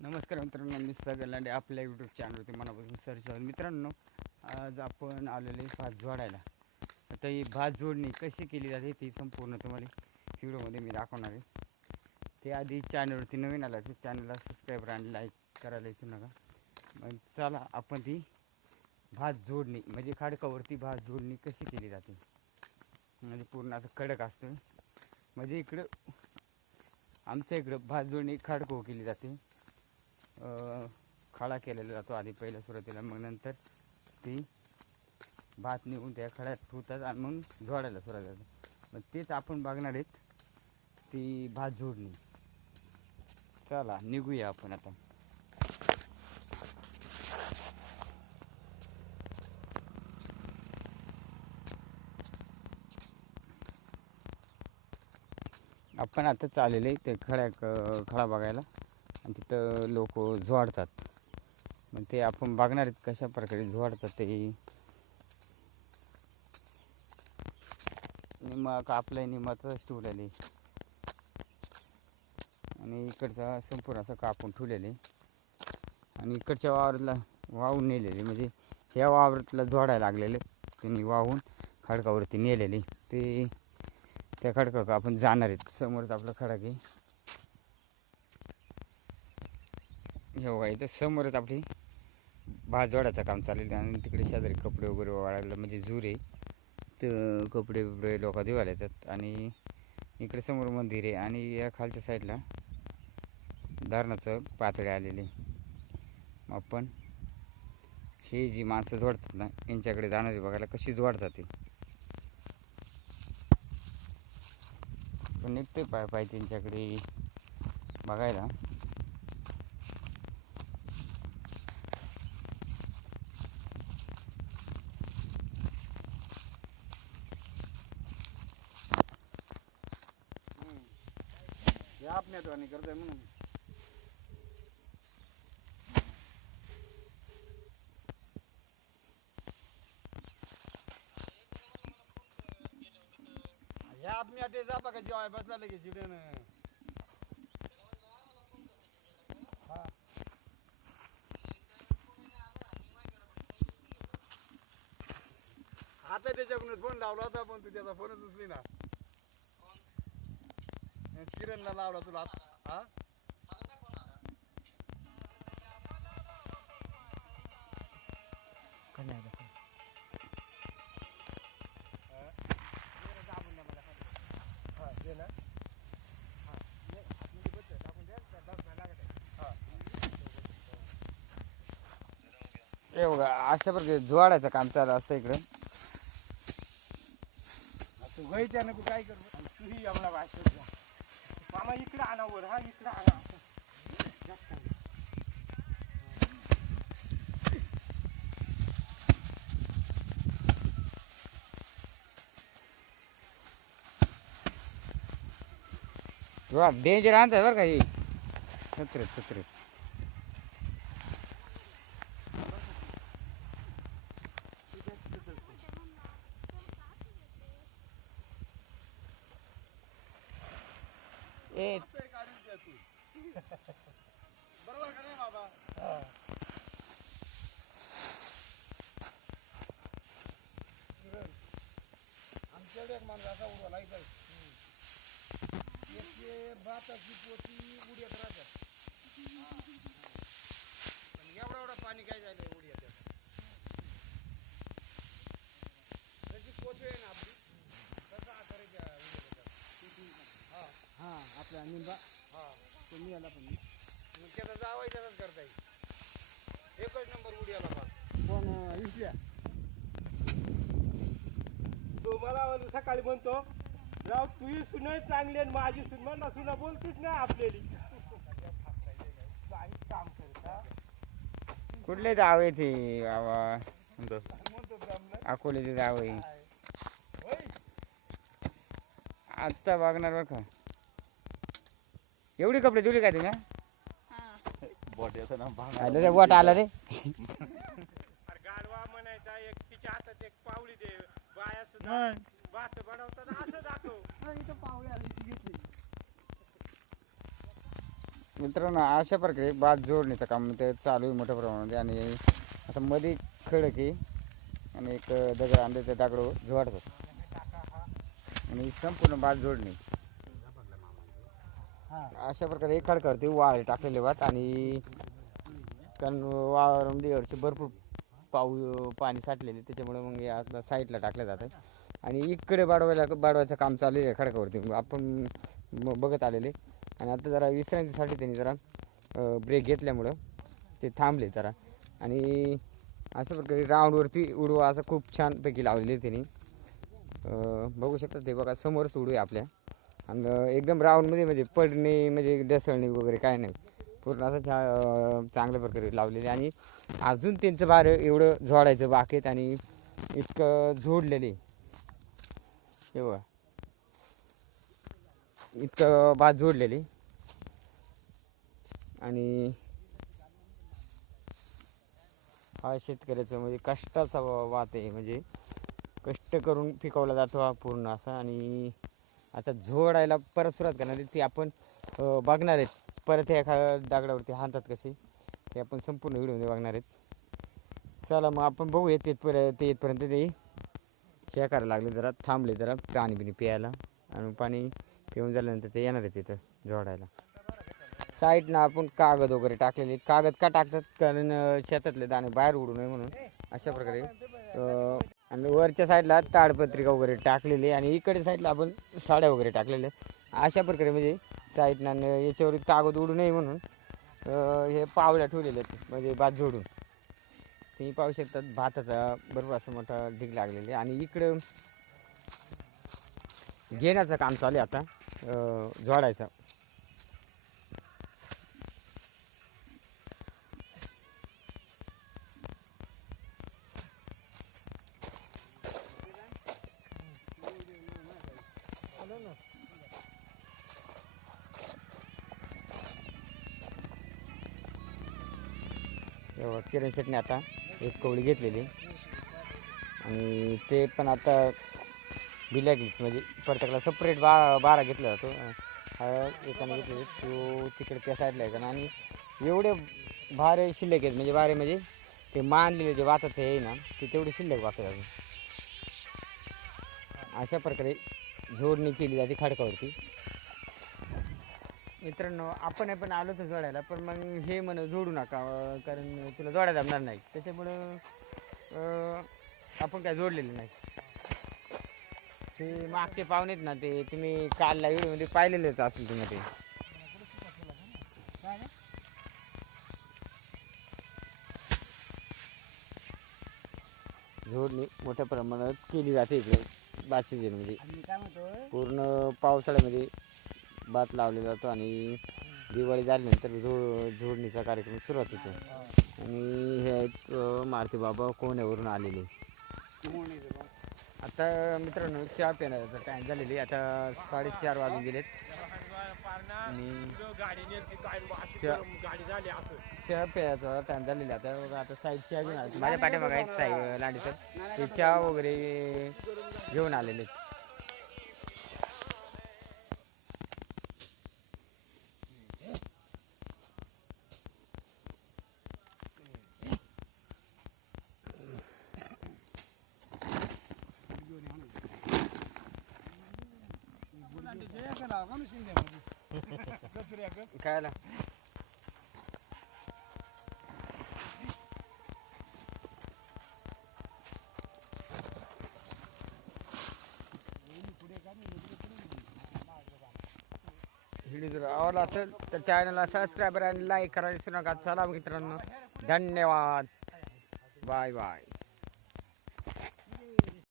नमस्कार मित्रांनो मी सगळ्यांना आपल्या यूट्यूब चॅनलवरती मनापासून सर्च मित्रांनो आज आपण आलेले भात जोडायला. आता ही भात जोडणी कशी केली जाते ती संपूर्ण तुम्हाला व्हिडिओमध्ये मी दाखवणार आहे. ते आधी चॅनलवरती नवीन आला तर चॅनलला सबस्क्राईब आणि लाईक करायला विसरू नका. मग चला आपण ती भात जोडणी म्हणजे खाडकावरती भात जोडणी कशी केली जाते. म्हणजे पूर्ण असं कडक असतं. म्हणजे इकडं आमच्या इकडं भात जोडणी खाडको केली जाते. खडा केलेला जातो आधी पहिल्या सुरुवातीला. मग नंतर ती भात निघून त्या खड्यात ठेवतात आणि मग झोडायला सुरुवात जाते मग तेच आपण बघणार आहेत ती भात झोडणी चला निघूया आपण आता. आपण आता चाललेलं आहे ते खड्या क- खडा बघायला. तिथं लोक झोडतात मग ते आपण बघणार आहेत कशा प्रकारे झोडतात ते. निमा कापलाय निम्माच ठेवलेले. आणि इकडचा संपूर्ण असं कापून ठेवलेले. आणि इकडच्या वावरातला वाहून नेलेले. म्हणजे ह्या वावरातला जोडायला लागलेले. त्यांनी वाहून खडकावरती नेलेले. ते त्या खडका का आपण जाणार आहेत. समोरच आपलं खडक आहे. हो हे बघा इथं समोरच आपली भाजवाड्याचं काम चाललेलं आहे. आणि तिकडे शेजारी कपडे वगैरे वाळायला म्हणजे झूर आहे. तर कपडे बिपडे लोक धुवायला येतात आणि इकडे समोर मंदिर आहे. आणि या खालच्या साईडला धरणाचं पातळी आलेली मग आपण हे जी माणसं जोडतात ना यांच्याकडे जाणारी बघायला कशी जोडतात ते. पण निघतोय पाय पाय त्यांच्याकडे बघायला. हे आणि करतोय म्हणून. ह्या आपल्या ते जा बघा जेव्हा बसला लगेच इकडे हा. आता त्याच्याकडून फोन लावला होता पण तू त्याचा फोनच उचली ना किरणला लावला तुला हा? बस, त्या बघा अशा प्रकारे जोडायचं काम चालू असतं इकडं. तू व्हायच्या नको काय करू? आणि तूही आम्हाला इकडे आणा वर हा इकडे आणा. डेंजर आणतात बरं का ही. सत्र सत्र ए ते काढून द्या तू. बरोबर का नाही बाबा किरण, आमच्याकडे एक माणूस असा उडवा लाइट आहे एक ते भाताची पोती उड्यात राहतात. पण एवढं एवढं पाणी काय झालं उड्यात त्याची पोती आहे ना आपली. तसा आकार आहे त्या उड्यात हा. हा आपला निंबा. हा. तो मिळाला पण. मग त्याचा जावायचाच करता येईल. एकच नंबर उड्याला पाच पण इथल्या तो मला सकाळी म्हणतो राव तुझी सुन चांगली आणि माझी सुन म्हणा सुना बोलतीच नाही आपल्याली. काही काम करता कुठले दाव आहे ते बाबा? अकोल्याचे होय आत्ता बघणार बरं का. एवढी कपडे दिली का तुम्ही आलं ते बोट आला रे. भात बनवताना असं दाखव. इथं पावळे आली ती घेतली. मित्रांनो अशा प्रकारे भात जोडणीचं काम ते चालू आहे मोठ्या प्रमाणामध्ये आणि आता मध्ये खडक आहे आणि एक दगड आणले त्या दगड जोडतात. आणि संपूर्ण भात जोडणी. अशा प्रकारे एक खडकावरती वाळे टाकलेले भात आणि कारण वावरामध्ये भरपूर पाऊ पाणी साठलेले त्याच्यामुळे मग या साईडला टाकलं जातं. आणि इकडे बाडवायला बाडवायचं काम चालू आहे खडकावरती. आपण बघत आलेले. आणि आता जरा विश्रांतीसाठी त्यांनी जरा ब्रेक घेतल्यामुळं ते थांबले जरा. आणि अशा प्रकारे राऊंडवरती उडवा असं खूप छानपैकी लावलेले त्यांनी. बघू शकतात ते बघा समोरच उडू आहे आपल्या. आणि एकदम राऊंडमध्ये म्हणजे पडणे म्हणजे ढसळणे वगैरे काय नाही. पूर्ण असं छा चांगल्या प्रकारे लावलेले. आणि अजून त्यांचं बार एवढं झोडायचं बाकेत आणि इतकं झोडलेले हे बघा. इतकं बाद जोडलेले. आणि हा शेतकऱ्याचं म्हणजे कष्टाचा वा- वात आहे. म्हणजे कष्ट करून पिकवला जातो हा पूर्ण असा. आणि आता झोडायला परत सुरुवात करणार ती आपण बघणार आहेत. परत एका दगडावरती हाणतात कसे? ते आपण संपूर्ण व्हिडिओमध्ये बघणार आहेत. चला मग आपण बघू येत येतपर्यंत ते येतपर्यंत ते हे करायला लागले जरा थांबले जरा पाणी बिणी प्यायला. आणि पाणी पिऊन झाल्यानंतर ते येणार आहे तिथं जोडायला. साईडनं आपण कागद वगैरे टाकलेले कागद का टाकतात? कारण शेतातले दाणे बाहेर उडू नये म्हणून. अशा प्रकारे आणि वरच्या साईडला ताडपत्रिका वगैरे टाकलेली आणि इकडे साईडला आपण साड्या वगैरे टाकलेल्या अशा प्रकारे म्हणजे साईडनं याच्यावर कागद उडू नये म्हणून हे पावल्या ठेवलेले आहेत म्हणजे भात जोडून तुम्ही पाहू शकतात भाताचा बरोबर असं मोठा ढीग लागलेले आणि इकडं घेण्याचं काम चालू आहे आता अं, जोडायचं किरण शेटने आता एक कवळी घेतलेली. आणि ते पण आता बिल्या म्हणजे प्रत्येकाला सपरेट बा बारा घेतला जातो. हळद एकाने घेतलेले. तो तिकडे त्या साईडला आहे. आणि एवढे भारे शिल्लक आहेत. म्हणजे बारे म्हणजे ते मानलेले जे वाचत आहे ना ते तेवढे शिल्लक वाचत अजून अशा प्रकारे जोडणी केली जाते खडकावरती. मित्रांनो आपण पण आलो तर जोडायला पण मग हे म्हण जोडू नका कारण तुला जोडा जमणार नाही. त्याच्यामुळं आपण काय जोडलेलं नाही. ते मागचे पाहुणेत ना ते तुम्ही कालला व्हिडिओमध्ये पाहिलेलेच असेल तुम्ही ते जोडणी मोठ्या प्रमाणात केली जाते इकडे भात सीजनमध्ये आणि मी काय म्हणतोय पूर्ण पावसाळ्यामध्ये भात लावला जातो आणि दिवाळी झाल्यानंतर जोड झोडणीचा कार्यक्रम सुरुवात होतो. आणि हे आहेत अं, मारुती बाबा कोण्यावरून आलेले. आता मित्रांनो चहा पिण्याचा टाईम झालेली आता साडेचार वाजून गेलेत. आणि चहा प्यायचा टाईम झालेला आता आता साईड चहा घेऊन आले. माझ्या पाठीमागे आहेत साई लांडीचं सर. ते चहा वगैरे घेऊन आलेले आहेत. खायला व्हिडिओ जर आवडला असेल तर चॅनलला चला धन्यवाद बाय बाय